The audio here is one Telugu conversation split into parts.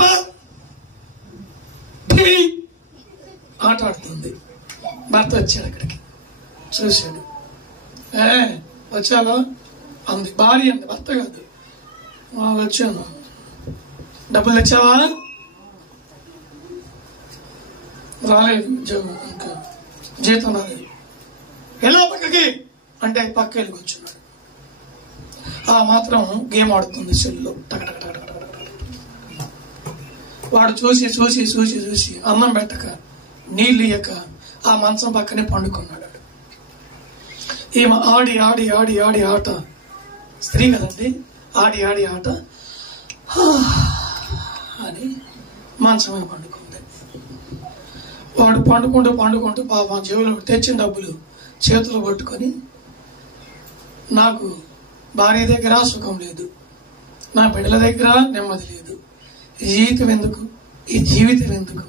పాప ఆట ఆడుతుంది. భర్త వచ్చాడు, అక్కడికి చూశాడు. వచ్చావా అంది. భార్య అంది, భర్త కాదు. వచ్చాను. డబ్బులు తెచ్చావా? రాలేదు, ఉద్యోగం ఇంకా జీతం రాలేదు. ఎలా పక్కకి అంటే పక్క వెళ్ళి కూర్చున్నాడు. ఆ మాత్రం గేమ్ ఆడుతుంది సెల్లో. వాడు చూసి చూసి చూసి చూసి అన్నం పెట్టక నీళ్ళు ఇయ్యక ఆ మంచం పక్కనే పండుకున్నాడు. ఈమె ఆడి ఆడి ఆడి ఆడి ఆట, స్త్రీ కదండి, ఆడి ఆడి ఆట అని మంచం మీద పండుకుంది. వాడు పండుకుంటూ పండుకుంటూ పాపం జేబులో తెచ్చిన డబ్బులు చేతులు పట్టుకొని, నాకు భార్య దగ్గర సుఖం లేదు, నా బిడ్డల దగ్గర నెమ్మది లేదు, ఈ జీవితం ఎందుకు, ఈ జీవితం ఎందుకు,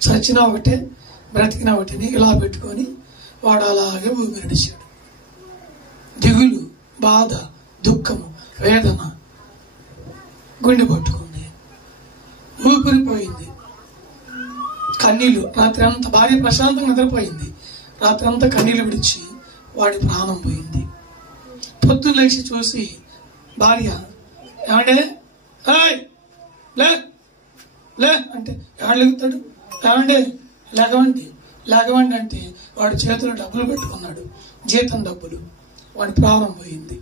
చచ్చినా ఒకటే బ్రతికినా ఒకటిని ఇలా పెట్టుకొని వాడు అలాగే ఊపిరిడిచాడు. దిగులు, బాధ, దుఃఖము, వేదన గుండె పట్టుకుంది, ఊపిరిపోయింది. కన్నీళ్లు రాత్రి అంతా, భార్య ప్రశాంతంగా నిద్రపోయింది, రాత్రి అంతా కన్నీళ్లు విడిచి వాడి ప్రాణం పోయింది. పొద్దున్న లేచి చూసి భార్య, ఏమంటే లే లే అంటే ఎవడు లెగుతాడు, ఏమంటే లేకవండి లేకవండి అంటే వాడి చేతిలో డబ్బులు పెట్టుకున్నాడు, జీతం డబ్బులు. వాడి ప్రాణం పోయింది.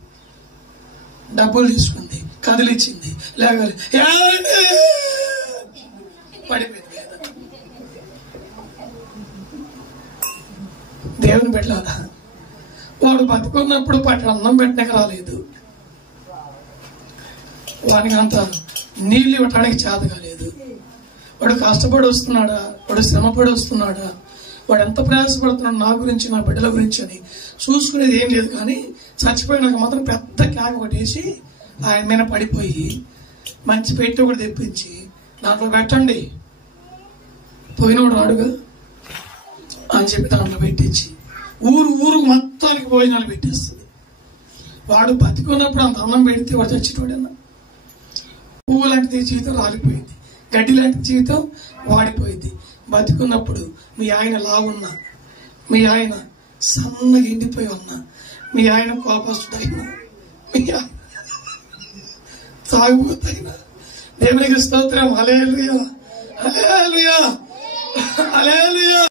డబ్బులు తీసుకుంది, కదిలిచ్చింది, లేవాలి పడిపోయింది. దేవుని పెట్టాలా? వాడు బతుకున్నప్పుడు పట్టిన అన్నం పెట్టడానికి రాలేదు, వానికి అంత నీళ్ళు ఇవ్వటానికి చేత కాలేదు. వాడు కష్టపడి వస్తున్నాడా, వాడు శ్రమపడి వస్తున్నాడా, వాడు ఎంత ప్రయాసపడుతున్నాడు నా గురించి నా బిడ్డల గురించి అని చూసుకునేది ఏం లేదు. కానీ చచ్చిపోయినాక మాత్రం పెద్ద కేక కొట్టేసి ఆయన మీద పడిపోయి మంచి పెట్టి ఒకటి తెప్పించి దాంట్లో పెట్టండి, పోయినోడు రాడుగా అని చెప్పి దాంట్లో పెట్టించి ఊరు మొత్తానికి భోజనాలు పెట్టేస్తుంది. వాడు బతికున్నప్పుడు అంత అన్నం పెడితే వాడు చచ్చిపోయాడన్నా. పువ్వు లాంటి జీవితం రాలిపోయింది, గడ్డి లాంటి జీవితం వాడిపోయింది. బతికున్నప్పుడు మీ ఆయన లావున్నా, మీ ఆయన సన్నగా ఎండిపోయి ఉన్నా, మీ ఆయన కోపస్తుడైనా, మీ ఆయన తాగుబోతైనా, దేవునికి స్తోత్రం. హల్లెలూయా, హల్లెలూయా, హల్లెలూయా.